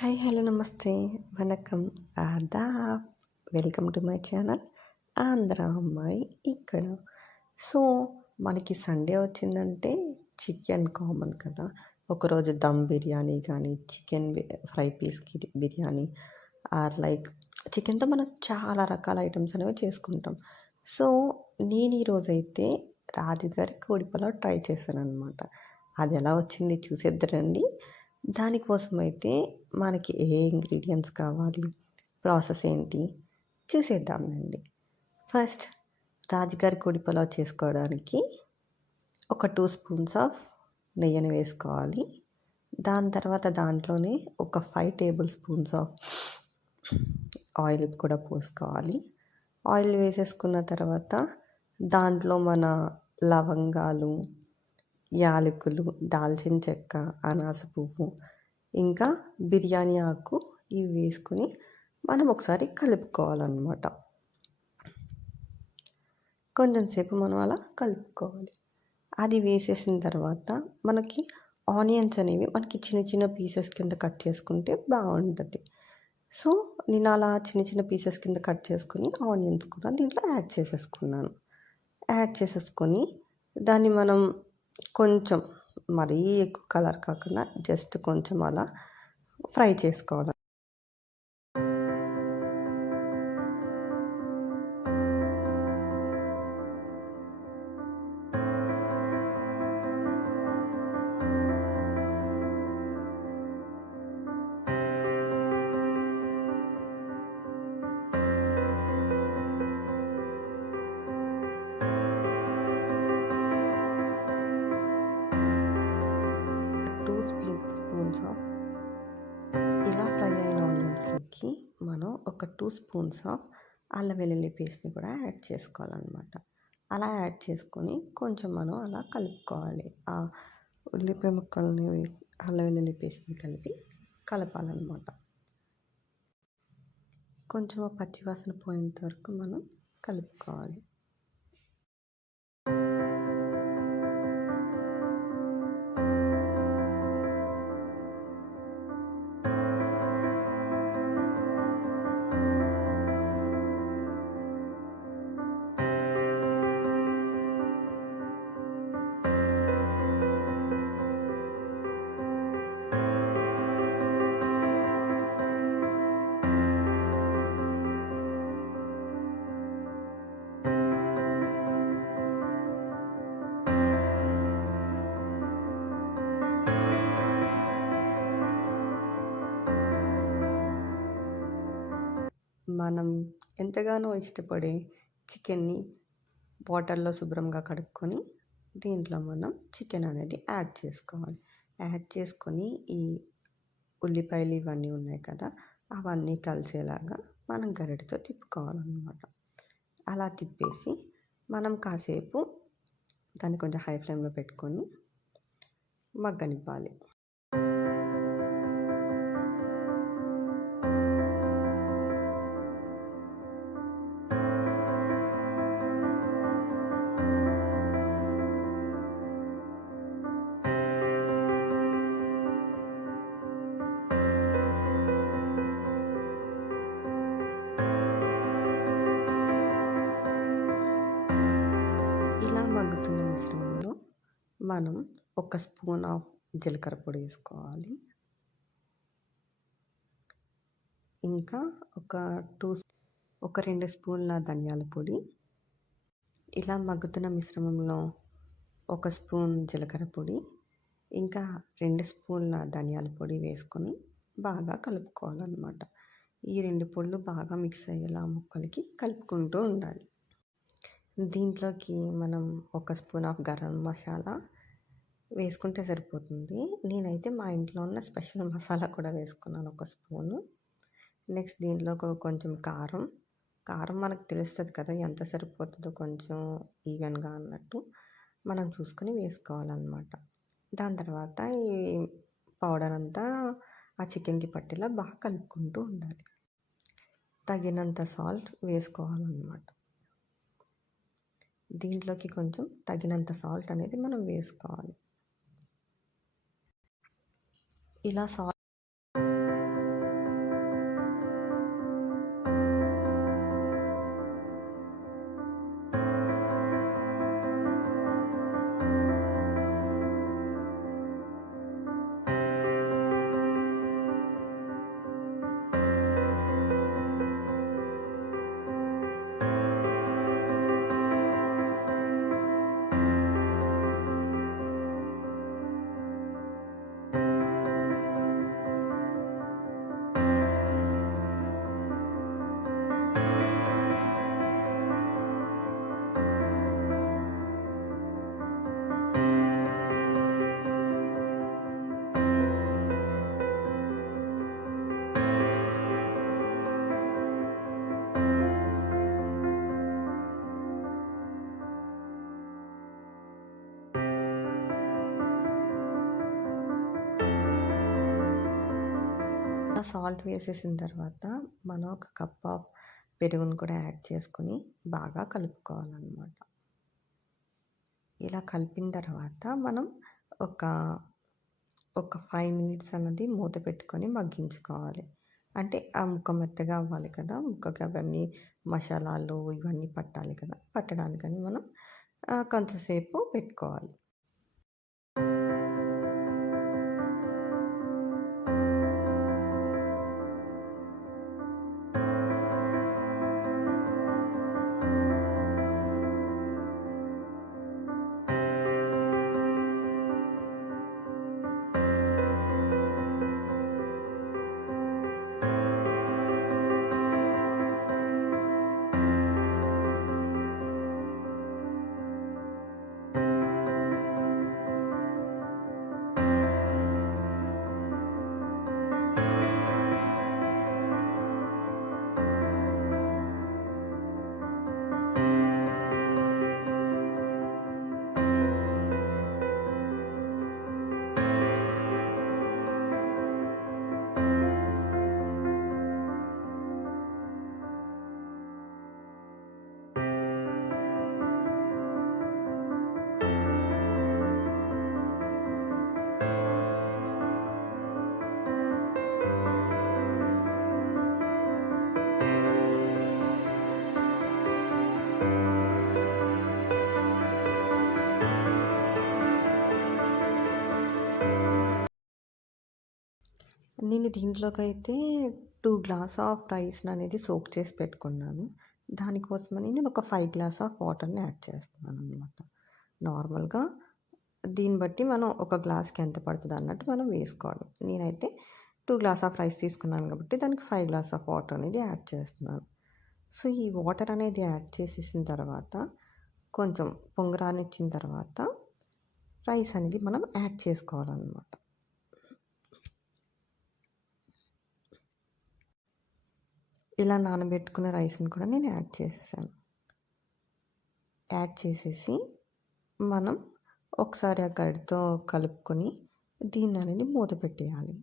Hi hello namaste vanakkam adaab welcome to my channel Andhra అమ్మాయి ఇక్కడ. So మనకి సండే వచ్చిందంటే చికెన్ కామన్ కదా. ఒకరోజు దమ్ బిర్యానీ కానీ chicken fry piece biryani or like చికెన్తో మనం చాలా రకాల ఐటమ్స్ అనేవి చేసుకుంటాం. సో నేను ఈరోజైతే రాజుగారి కోడిపలావ్ ట్రై చేశాను అనమాట. అది ఎలా వచ్చింది చూసేద్దరండి. దానికోసమైతే మనకి ఏ ఇంగ్రీడియంట్స్ కావాలి, ప్రాసెస్ ఏంటి చూసేద్దామండి. ఫస్ట్ రాజుగారి కోడి పులావ్ చేసుకోవడానికి ఒక 2 స్పూన్స్ ఆఫ్ నెయ్యిని వేసుకోవాలి. దాని తర్వాత దాంట్లోనే ఒక 5 టేబుల్ స్పూన్స్ ఆఫ్ ఆయిల్ కూడా పోసుకోవాలి. ఆయిల్ వేసేసుకున్న తర్వాత దాంట్లో మన లవంగాలు, యాలకులు, దాల్చిన చెక్క, అనాస పువ్వు, ఇంకా బిర్యానీ ఆకు ఇవి వేసుకుని మనం ఒకసారి కలుపుకోవాలన్నమాట. కొంచెం సేపు మనం అలా కలుపుకోవాలి. అది వేసేసిన తర్వాత మనకి ఆనియన్స్ అనేవి మనకి చిన్న చిన్న పీసెస్ కింద కట్ చేసుకుంటే బాగుంటుంది. సో నేను అలా చిన్న చిన్న పీసెస్ కింద కట్ చేసుకుని ఆనియన్స్ కూడా దీంట్లో యాడ్ చేసేసుకున్నాను. యాడ్ చేసేసుకొని దాన్ని మనం కొంచెం మరీ ఎక్కువ కలర్ కాకుండా జస్ట్ కొంచెం అలా ఫ్రై చేసుకోవాలి. స్పూన్స్ ఆఫ్ ఇలా ఫ్రై అయిన ఆనియన్స్లోకి మనం ఒక 2 స్పూన్స్ ఆఫ్ అల్లం వెల్లుల్లి పేస్ట్ని కూడా యాడ్ చేసుకోవాలన్నమాట. అలా యాడ్ చేసుకొని కొంచెం మనం అలా కలుపుకోవాలి. ఆ ఉల్లిపాయ ముక్కల్ని అల్లం వెల్లుల్లి పేస్ట్ని కలపాలన్నమాట. కొంచెం పచ్చివాసన పోయేంత వరకు మనం కలుపుకోవాలి. మనం ఎంతగానో ఇష్టపడే చికెన్ని వాటర్లో శుభ్రంగా కడుక్కొని దీంట్లో మనం చికెన్ అనేది యాడ్ చేసుకోవాలి. యాడ్ చేసుకొని ఈ ఉల్లిపాయలు ఇవన్నీ ఉన్నాయి కదా, అవన్నీ కలిసేలాగా మనం గరిటెతో తిప్పుకోవాలన్నమాట. అలా తిప్పేసి మనం కాసేపు దాన్ని కొంచెం హై ఫ్లేమ్లో పెట్టుకొని మగ్గనివ్వాలి. ఇలా మగ్గుతున్న మిశ్రమంలో మనం ఒక స్పూన్ ఆఫ్ జీలకర్ర పొడి వేసుకోవాలి. ఇంకా ఒక 2 స్పూన్ల ధనియాల పొడి. ఇలా మగ్గుతున్న మిశ్రమంలో ఒక స్పూన్ జీలకర్ర పొడి, ఇంకా 2 స్పూన్ల ధనియాల పొడి వేసుకొని బాగా కలుపుకోవాలన్నమాట. ఈ 2 పొడులు బాగా మిక్స్ అయ్యేలా ముక్కలకి కలుపుకుంటూ ఉండాలి. దీంట్లోకి మనం ఒక స్పూన్ ఆఫ్ గరం మసాలా వేసుకుంటే సరిపోతుంది. నేనైతే మా ఇంట్లో ఉన్న స్పెషల్ మసాలా కూడా వేసుకున్నాను, ఒక స్పూను. నెక్స్ట్ దీంట్లో కొంచెం కారం మనకు తెలుస్తుంది కదా ఎంత సరిపోతుందో, కొంచెం ఈవెన్గా అన్నట్టు మనం చూసుకొని వేసుకోవాలన్నమాట. దాని తర్వాత ఈ పౌడర్ అంతా ఆ చికెన్కి పట్టేలా బాగా కలుపుకుంటూ ఉండాలి. తగినంత సాల్ట్ వేసుకోవాలన్నమాట. దీంట్లోకి కొంచెం తగినంత సాల్ట్ అనేది మనం వేసుకోవాలి. ఇలా సాల్ట్ వేసేసిన తర్వాత మనం ఒక కప్ ఆఫ్ పెరుగుని కూడా యాడ్ చేసుకొని బాగా కలుపుకోవాలన్నమాట. ఇలా కలిపిన తర్వాత మనం ఒక ఒక 5 మినిట్స్ అన్నది మూత పెట్టుకొని మగ్గించుకోవాలి. అంటే ఆ ముక్క మెత్తగా అవ్వాలి కదా! ముక్కకి అవన్నీ మసాలాలు ఇవన్నీ పట్టాలి కదా! పట్టడానికని మనం కొంతసేపు పెట్టుకోవాలి. నేను దీంట్లోకైతే 2 గ్లాస్ ఆఫ్ రైస్‌ననేది సోక్ చేసి పెట్టుకున్నాను. దానికోసమని నేను ఒక 5 గ్లాస్ ఆఫ్ వాటర్‌ని యాడ్ చేస్తున్నాననమాట. నార్మల్‌గా దీన్ని బట్టి మనం ఒక గ్లాస్‌కి ఎంత పడతదన్నట్టు మనం వేసుకోవాలి. నేనైతే 2 గ్లాస్ ఆఫ్ రైస్ తీసుకున్నాను కాబట్టి దానికి 5 గ్లాస్ ఆఫ్ వాటర్ అనేది యాడ్ చేస్తున్నాను. సో, ఈ వాటర్ అనేది యాడ్ చేసేసిన తర్వాత కొంచెం పొంగరానిచ్చిన తర్వాత రైస్ అనేది మనం యాడ్ చేసుకోవాలనమాట. ఇలా నానబెట్టుకున్న రైస్‌ని కూడా నేను యాడ్ చేసేసాను. యాడ్ చేసేసి మనం ఒకసారి ఆ గరిటెతో కలుపుకొని దీన్ననేది మూత పెట్టేయాలి.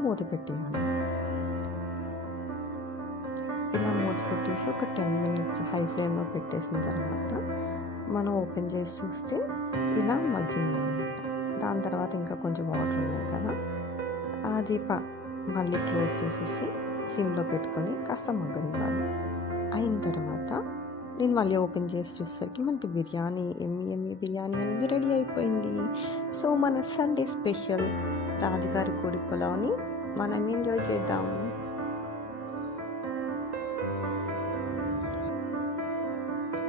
మూత పెట్టేయాలి. ఇలా మూత పెట్టేసి ఒక 10 మినిట్స్ హై ఫ్లేమ్‌లో పెట్టేసిన తర్వాత మనం ఓపెన్ చేసి చూస్తే ఇలా మగ్గిందనమాట. దాని తర్వాత ఇంకా కొంచెం వాటర్ ఉన్నాయి కదా! అది మళ్ళీ క్లోజ్ చేసేసి సిమ్‌లో పెట్టుకొని కాస్త మగ్గనివ్వాలి. అయిన తర్వాత నేను మళ్ళీ ఓపెన్ చేసి చూసేసరికి మనకి బిర్యానీ యమ్మీ బిర్యానీ అనేది రెడీ అయిపోయింది. సో, మన సండే స్పెషల్ రాజుగారి కోడి పులావ్‌ని మనం ఎంజాయ్ చేద్దాం.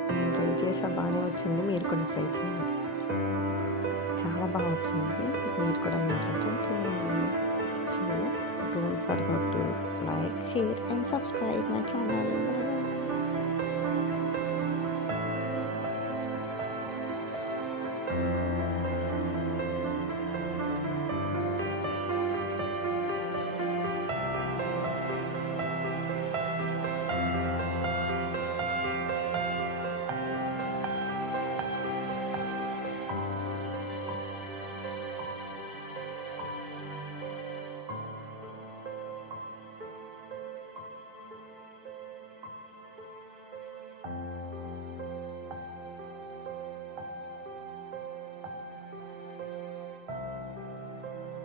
నేను ట్రై చేసా బాగానే వచ్చింది. మీరు కూడా ట్రై చేయండి. చాలా బాగా వచ్చింది. మీరు కూడా మీ ఇంట్లో ట్రై చేయండి. So, don't forget to like, share and subscribe my channel.